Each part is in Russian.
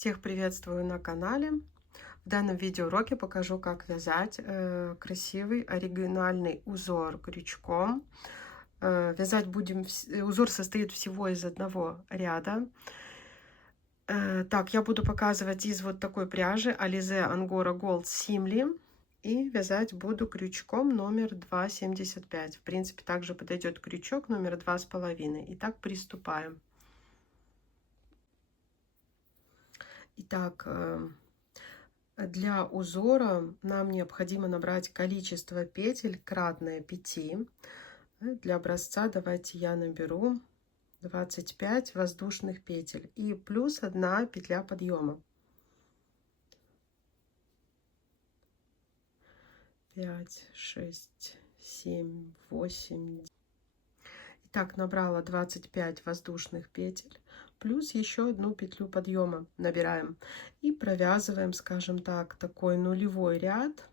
Всех приветствую на канале. В данном видеоуроке покажу, как вязать красивый оригинальный узор крючком. Вязать будем, узор состоит всего из одного ряда. Так, я буду показывать из вот такой пряжи Alize Angora Gold Simli. И вязать буду крючком номер 2,75. В принципе, также подойдет крючок номер 2,5. Итак, приступаем. Итак, для узора нам необходимо набрать количество петель кратное 5. Для образца давайте я наберу 25 воздушных петель и плюс 1 петля подъема. 5, 6, 7, 8. Итак, набрала 25 воздушных петель, плюс еще 1 петлю подъема набираем и провязываем, скажем так, такой нулевой ряд,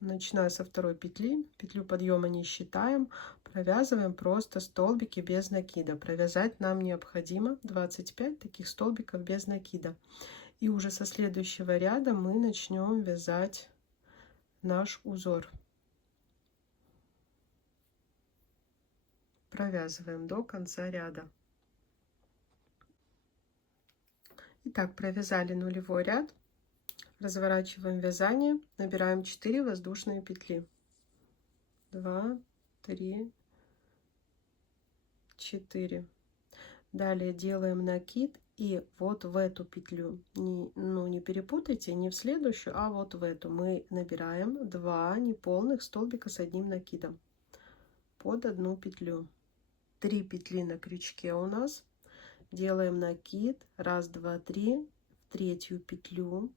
начиная со второй петли. Петлю подъема не считаем, провязываем просто столбики без накида. Провязать нам необходимо 25 таких столбиков без накида. И уже со следующего ряда мы начнем вязать наш узор. Провязываем до конца ряда. Итак, провязали нулевой ряд, разворачиваем вязание, набираем 4 воздушные петли. 2, 3, 4. Далее делаем накид и вот в эту петлю, не перепутайте, не в следующую, а вот в эту мы набираем 2 неполных столбика с одним накидом под одну петлю. 3 петли на крючке у нас. Делаем накид 1, 2, 3 в третью петлю.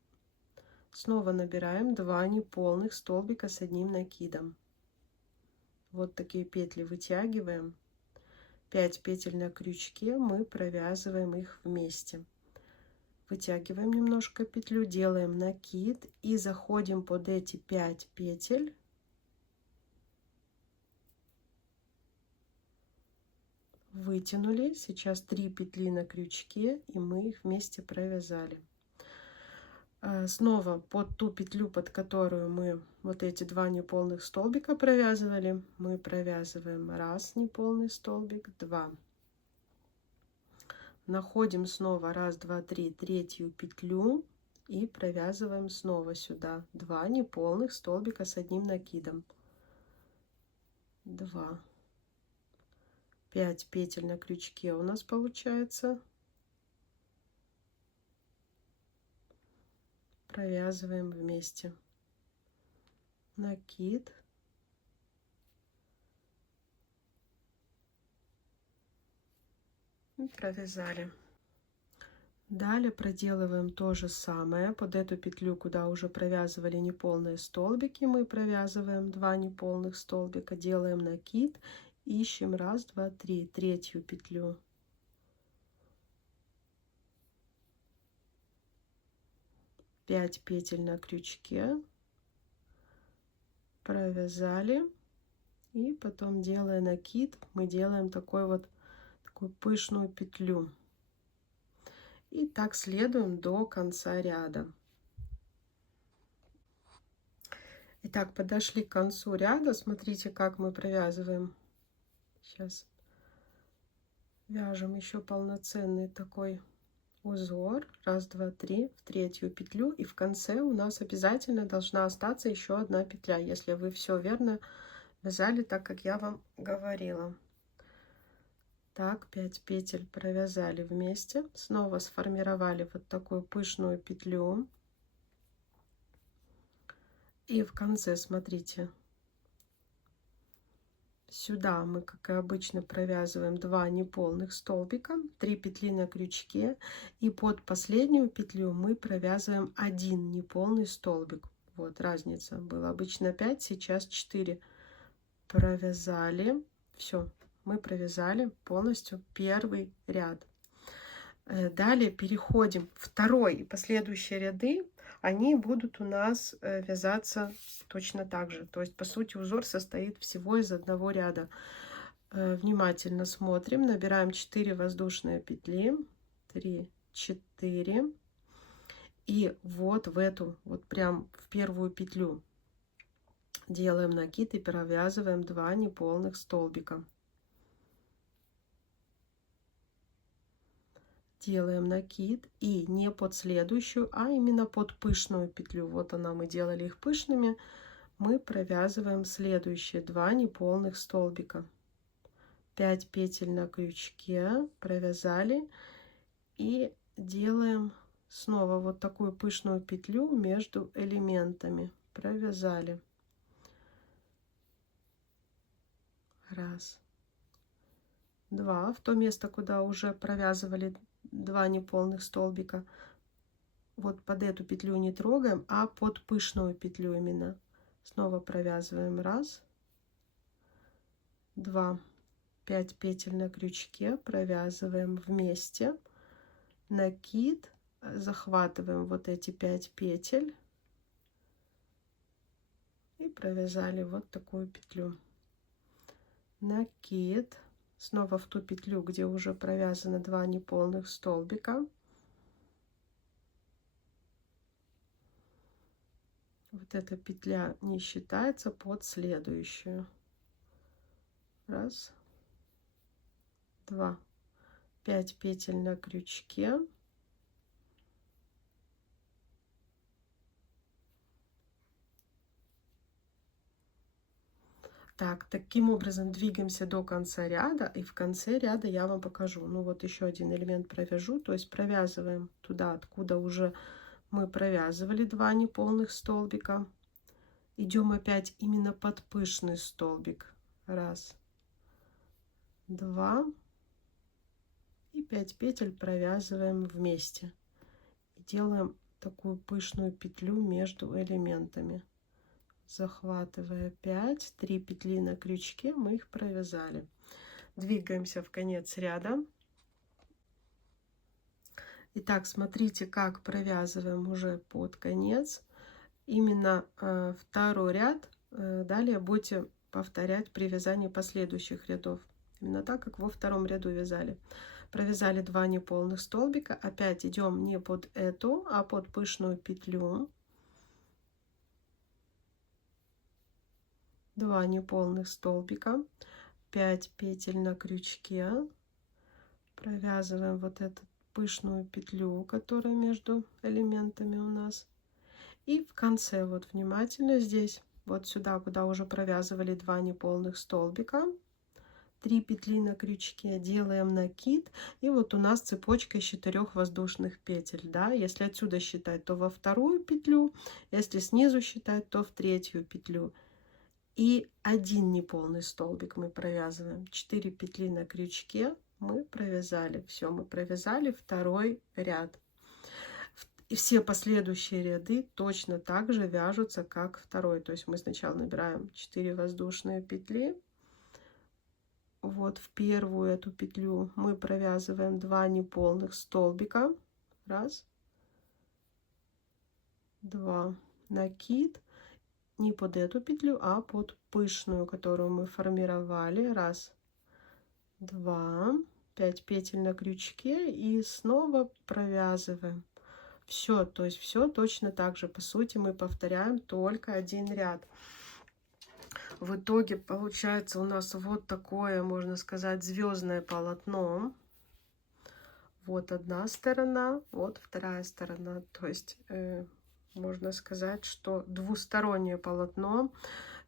Снова набираем 2 неполных столбика с одним накидом. Вот такие петли вытягиваем. 5 петель на крючке, мы провязываем их вместе. Вытягиваем немножко петлю, делаем накид и заходим под эти 5 петель. Вытянули, сейчас 3 петли на крючке, и мы их вместе провязали. Снова под ту петлю, под которую мы вот эти 2 неполных столбика провязывали, мы провязываем 1 неполный столбик, 2. Находим снова 1, 2, 3 третью петлю и провязываем снова сюда 2 неполных столбика с одним накидом. 2. 5 петель на крючке у нас получается. Провязываем вместе. Накид. И провязали. Далее проделываем то же самое. Под эту петлю, куда уже провязывали неполные столбики, мы провязываем 2 неполных столбика, делаем накид, ищем 1, 2, 3 третью петлю. 5 петель на крючке, провязали, и потом, делая накид, мы делаем такую пышную петлю. И так следуем до конца ряда. Итак, подошли к концу ряда. Смотрите, как мы провязываем. Сейчас вяжем еще полноценный такой узор. 1, 2, 3 в третью петлю, и в конце у нас обязательно должна остаться еще 1 петля, если вы все верно вязали, так как я вам говорила. Так, 5 петель провязали вместе, снова сформировали вот такую пышную петлю, и в конце, смотрите, сюда мы, как и обычно, провязываем 2 неполных столбика, 3 петли на крючке, и под последнюю петлю мы провязываем 1 неполный столбик. Вот разница, было обычно 5, сейчас 4. Провязали, все, мы провязали полностью первый ряд. Далее переходим второй и последующие ряды, они будут у нас вязаться точно так же. То есть, по сути, узор состоит всего из одного ряда. Внимательно смотрим, набираем 4 воздушные петли, 3, 4, И вот в эту, вот прям в первую петлю делаем накид и провязываем 2 неполных столбика. Делаем накид и не под следующую, а именно под пышную петлю. Вот она, мы делали их пышными. Мы провязываем следующие 2 неполных столбика. 5 петель на крючке, провязали и делаем снова вот такую пышную петлю между элементами. Провязали. Раз, два. В то место, куда уже провязывали 2 неполных столбика, вот под эту петлю не трогаем, а под пышную петлю именно. Снова провязываем. Раз, два. 5 петель на крючке, провязываем вместе. Накид, захватываем вот эти 5 петель и провязали вот такую петлю. Накид, снова в ту петлю, где уже провязано 2 неполных столбика. Вот эта петля не считается под следующую. Раз, два. 5 петель на крючке. Так, таким образом двигаемся до конца ряда, и в конце ряда я вам покажу. Ну вот еще один элемент провяжу, то есть провязываем туда, откуда уже мы провязывали 2 неполных столбика. Идем опять именно под пышный столбик. Раз, два. И 5 петель провязываем вместе. И делаем такую пышную петлю между элементами. Захватывая 5, 3 петли на крючке, мы их провязали. Двигаемся в конец ряда. Итак, смотрите, как провязываем уже под конец. Именно второй ряд далее будете повторять при вязании последующих рядов. Именно так, как во втором ряду вязали. Провязали 2 неполных столбика. Опять идем не под эту, а под пышную петлю. 2 неполных столбика, 5 петель на крючке, провязываем вот эту пышную петлю, которая между элементами у нас, и в конце вот внимательно здесь вот сюда, куда уже провязывали 2 неполных столбика, 3 петли на крючке, делаем накид, и вот у нас цепочка из 4 воздушных петель, да, если отсюда считать, то во вторую петлю, если снизу считать, то в третью петлю. И 1 неполный столбик мы провязываем. 4 петли на крючке мы провязали. Все, мы провязали второй ряд. И все последующие ряды точно так же вяжутся, как второй. То есть мы сначала набираем 4 воздушные петли. Вот в первую эту петлю мы провязываем 2 неполных столбика. Раз, два. Накид. Не под эту петлю, а под пышную, которую мы формировали. Раз, два. 5 петель на крючке и снова провязываем. Все, то есть все точно так же. По сути, мы повторяем только один ряд. В итоге получается у нас вот такое, можно сказать, звездное полотно. Вот одна сторона, вот вторая сторона. То есть можно сказать, что двустороннее полотно.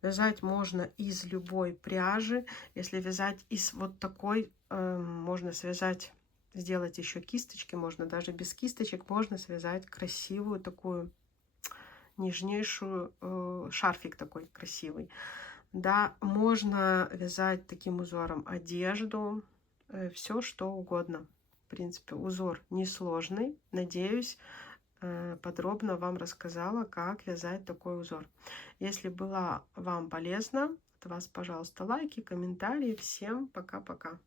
Вязать можно из любой пряжи. Если вязать из вот такой, можно связать, сделать еще кисточки, можно даже без кисточек, можно связать красивую такую нежнейшую, шарфик такой красивый. Да, можно вязать таким узором одежду, все что угодно. В принципе, узор несложный. Надеюсь, подробно вам рассказала, как вязать такой узор. Если было вам полезно, от вас, пожалуйста, лайки, комментарии. Всем пока-пока.